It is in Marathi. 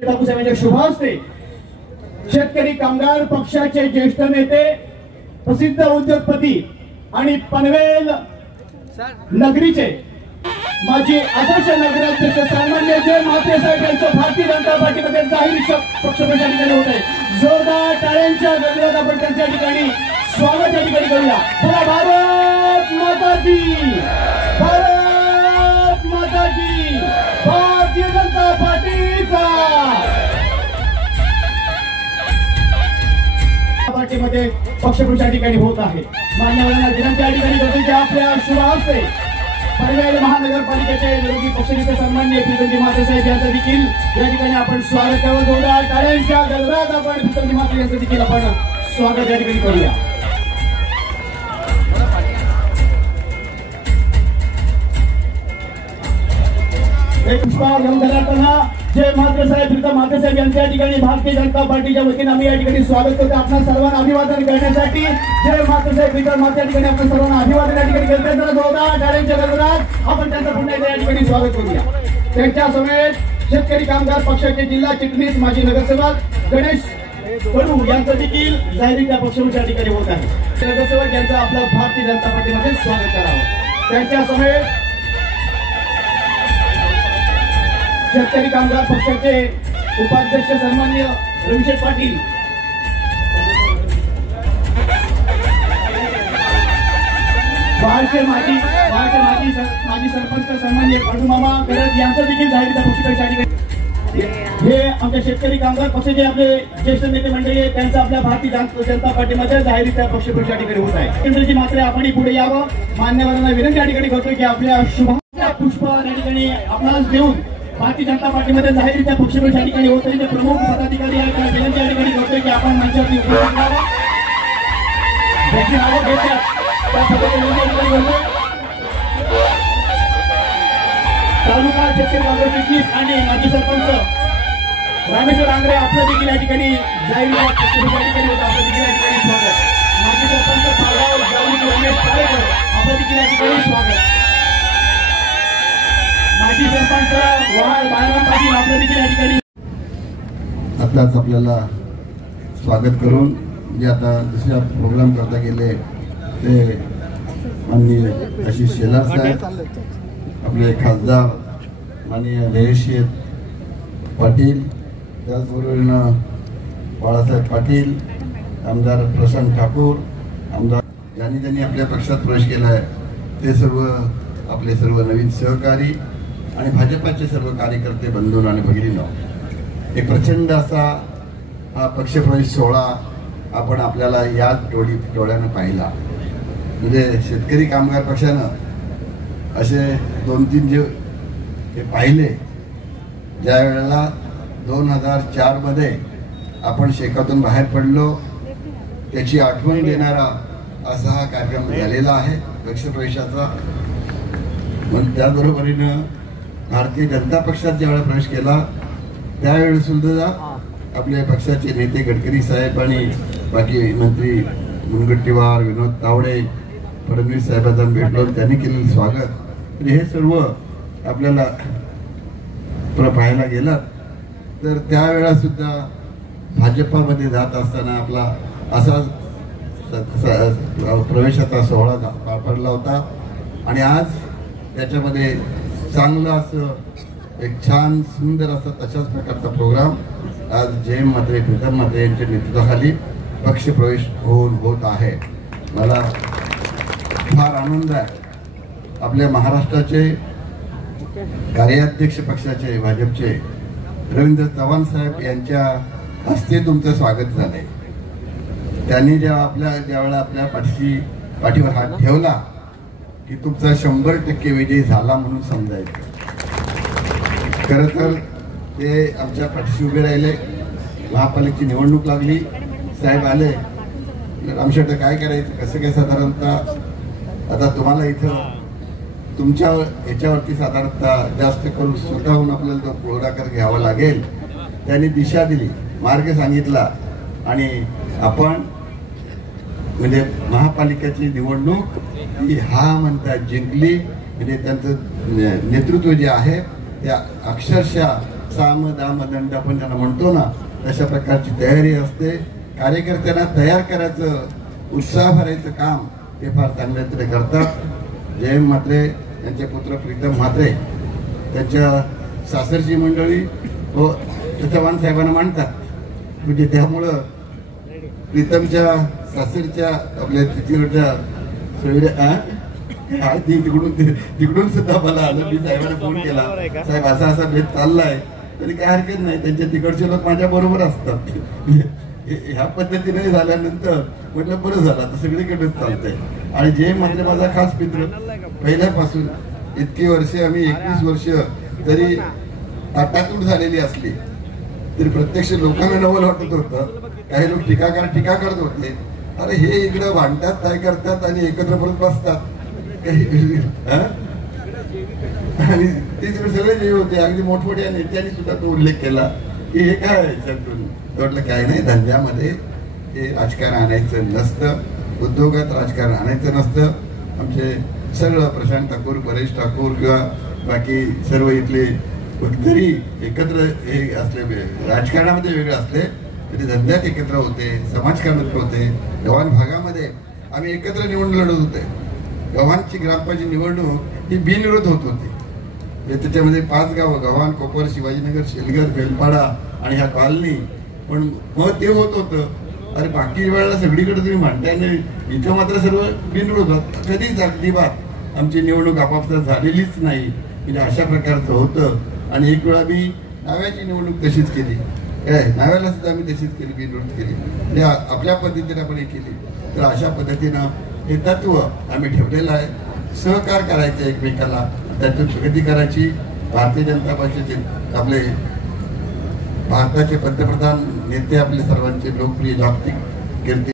बापूसाहेबांच्या शुभ हस्ते शेतकरी कामगार पक्षाचे ज्येष्ठ नेते, प्रसिद्ध उद्योगपती आणि पनवेल नगरीचे माजी आदर्श नगराध्यक्ष सन्माननीय जय म्हात्रे साहेब यांचं भारतीय जनता पार्टीमध्ये जाहीर पक्षप्रचार ठिकाणी होत आहे। जोरदार टाळ्यांच्या गजरात आपण त्यांच्या ठिकाणी स्वागत या ठिकाणी करूया। बोला भारत माता की, भारत माता की, भारतीय जनता पार्टीचा। पार्टीमध्ये पक्षप्रचार ठिकाणी होत आहे। मान्यवरांना विनंती या ठिकाणी करतो की आपल्या शुभ हस्ते पनवेल महानगरपालिकेचे विरोधी पक्षनेते सन्माननीय प्रीतमजी म्हात्रे साहेब यांचं देखील या ठिकाणी आपण स्वागत करू। जोरदार टाळ्यांच्या गजरात आपण प्रीतमजी म्हात्रे यांचं देखील आपण स्वागत या ठिकाणी करूया। एक पुष्पहार घेऊन धरताना जय म्हात्रे साहेब, प्रीतम म्हात्रे साहेब यांच्या ठिकाणी भारतीय जनता पार्टीच्या वतीने आम्ही या ठिकाणी स्वागत करतो। आपल्या सर्वांना अभिवादन करण्यासाठी जय म्हात्रे साहेब, प्रीतम म्हात्रे या ठिकाणी आपण सर्वांना अभिवादन या ठिकाणी करतो। तर जोरदार टाळ्यांच्या गजरात आपण त्यांचं पुन्हा एकदा या ठिकाणी स्वागत करूया। त्यांच्या समेत शेतकरी कामगार पक्षाचे जिल्हा चिटणीस माजी नगरसेवक गणेश कडू यांचं देखील जाहीर पक्षप्रचार ठिकाणी होत आहे। नगरसेवक यांचं आपलं भारतीय जनता पार्टीमध्ये स्वागत करावं। त्यांच्या समेत शेतकरी कामगार पक्षाचे उपाध्यक्ष सन्माननीय रविशेठ पाटील, बाळचे माजी सरपंच सन्माननीय कडूमामा गरज यांचं देखील जाहीर पक्षप्रचार हे आमच्या शेतकरी कामगार पक्षाचे आपले ज्येष्ठ नेते मंडळी आहेत, त्यांचा आपल्या भारतीय जनता पार्टीमध्ये जाहीर पक्षप्रचार ठिकाणी होत आहे। प्रीतमजी म्हात्रे आपण पुढे यावं। मान्यवरांना विनंती या ठिकाणी करतोय की आपल्या शुभ पुष्प या ठिकाणी आपणास देऊन भारतीय जनता पार्टीमध्ये जाहीर पक्षप्रचार ठिकाणी होत आहे। प्रमुख पदाधिकारी विनंती या ठिकाणी करतोय की आपण मंचावरती उपस्थित राहावं। ज्याची नावं घेतात त्या पद्धतीने तालुका शेतकरी कामगार चिटणीस आणि माजी सरपंच रामेश्वर आंग्रे आपलं देखील या ठिकाणी जाहीर पक्षप्रचार ठिकाणी होतं। आपलं देखील या ठिकाणी स्वागत। माजी सरपंच पारगाव जाऊन रमेश पारेकर आपलं देखील या ठिकाणी स्वागत। माजी सरपंच वहाळ बाळराम पाटील आपलं देखील या ठिकाणी आताच आपल्याला स्वागत करून जे आता दुसऱ्या प्रोग्राम करता गेले ते माननीय आशिष शेलार साहेब, आपले खासदार माननीय जयश्री पाटील, त्याचबरोबर बाळासाहेब पाटील, आमदार प्रशांत ठाकूर, आमदार यांनी त्यांनी आपल्या पक्षात प्रवेश केला आहे ते सर्व आपले सर्व नवीन सहकारी आणि भाजपाचे सर्व कार्यकर्ते बंधू आणि भगिनींनो, एक प्रचंड असा हा पक्षप्रवेश सोहळा आपण आपल्याला या डोळ्यानं पाहिला। म्हणजे शेतकरी कामगार पक्षानं असे 2-3 जे हे पाहिले, ज्या वेळेला 2004 मध्ये आपण शेकातून बाहेर पडलो त्याची आठवण देणारा असा हा कार्यक्रम झालेला आहे पक्षप्रवेशाचा। पण त्याचबरोबरीनं भारतीय जनता पक्षात ज्यावेळेला प्रवेश केला त्यावेळेस सुद्धा आपल्या पक्षाचे नेते गडकरी साहेब आणि बाकी मंत्री मुनगंटीवार, विनोद तावडे, फडणवीस साहेबांना भेटलो, त्यांनी केलेलं स्वागत। हे सर्व आपल्याला पाहायला गेलात तर त्यावेळेला सुद्धा भाजपामध्ये जात असताना आपला असा प्रवेशाचा सोहळा पार पडला होता आणि आज त्याच्यामध्ये चांगलं असं एक छान सुंदर असा तशाच प्रकारचा प्रोग्राम आज जय म्हात्रे, प्रीतम म्हात्रे यांच्या नेतृत्वाखाली पक्षप्रवेश होत आहे। मला फार आनंद आहे। आपल्या महाराष्ट्राचे कार्याध्यक्ष पक्षाचे भाजपचे रवींद्र चव्हाण साहेब यांच्या हस्ते तुमचं स्वागत झालंय। त्यांनी ज्यावेळेला आपल्या पाठीवर हात ठेवला की तुमचा 100% विजय झाला म्हणून समजायचं। खरं तर ते आमच्या पाठीशी उभे राहिले। महापालिकेची निवडणूक लागली, साहेब आले, आमच्याकडे काय करायचं कसं काय साधारणतः आता तुम्हाला इथं तुमच्या ह्याच्यावरती साधारणतः जास्त करून स्वतःहून आपल्याला तो पुढाकार घ्यावा लागेल। त्यांनी दिशा दिली, मार्ग सांगितला आणि आपण म्हणजे महापालिकेची निवडणूक ही हा म्हणतात जिंकली। म्हणजे त्यांचं नेतृत्व जे आहे त्या अक्षरशः साम दाम दंड आपण त्यांना म्हणतो ना, तशा प्रकारची तयारी असते. कार्यकर्त्यांना तयार करायचं, उत्साह भरायचं काम ते फार चांगल्या तऱ्हे करतात. जयंत म्हात्रे यांचे पुत्र प्रीतम म्हात्रे, त्यांच्या सासरची मंडळी व चव्हाण साहेबांना मांडतात. म्हणजे त्यामुळं प्रीतमच्या सासरच्या आपल्या तिकडच्या तिकडून सुद्धा मला आलं. मी साहेबांना फोन केला, साहेब असा असा भेद चाललाय, तरी काय हरकत नाही, त्यांच्या तिकडचे लोक माझ्या बरोबर असतात. ह्या पद्धतीने झाल्यानंतर म्हटलं बरं झालं, आता सगळीकडेच चालतंय. आणि जे मात्र माझा खास मित्र पहिल्यापासून इतकी वर्षे, आम्ही 21 वर्ष जरी ताटातूट झालेली असली तरी प्रत्यक्ष लोकांना नवल वाटत होतं. काही लोक टीका करत होते, अरे हे इकडं भांडतात, काय करतात आणि एकत्र परत बसतात. आणि ते सगळे जे होते अगदी मोठमोठ्या नेत्यांनी सुद्धा तो उल्लेख केला की हे काय म्हटलं काय नाही, धंद्यामध्ये हे राजकारण आणायचं नसतं, उद्योगात राजकारण आणायचं नसतं. आमचे सगळं प्रशांत ठाकूर, परेश ठाकूर किंवा बाकी सर्व इथले जरी एकत्र हे असले, राजकारणामध्ये वेगळे असले तरी धंद्यात एकत्र होते, समाजकारणात होते. गव्हाण भागामध्ये आम्ही एकत्र निवडणूक लढवत होते. गव्हाणची ग्रामपंचायत निवडणूक ही बिनविरोध होत होती. त्याच्यामध्ये 5 गावं, गव्हाण, कोपर, शिवाजीनगर, शेलगर, बेलपाडा आणि ह्या कॉलनी. पण मग ते होत होतं. अरे बाकी वेळेला सगळीकडे तुम्ही म्हणताय नाही, इथं मात्र सर्व बिनविरोध होत. कधीच अगदीबात आमची निवडणूक आपापसात झालेलीच नाही. म्हणजे अशा प्रकारचं होतं. आणि एक वेळा मी नाव्याची निवडणूक तशीच केली, काय नाव्याला सुद्धा आम्ही तशीच केली, बिनविरोध केली. म्हणजे आपल्या पद्धतीने आपण हे केली. तर अशा पद्धतीनं हे तत्व आम्ही ठेवलेलं आहे. सहकार करायचं एकमेकाला, त्यातून प्रगती करायची. भारतीय जनता पक्षाचे आपले भारताचे पंतप्रधान नेते, आपले सर्वांचे लोकप्रिय जागतिक कीर्ती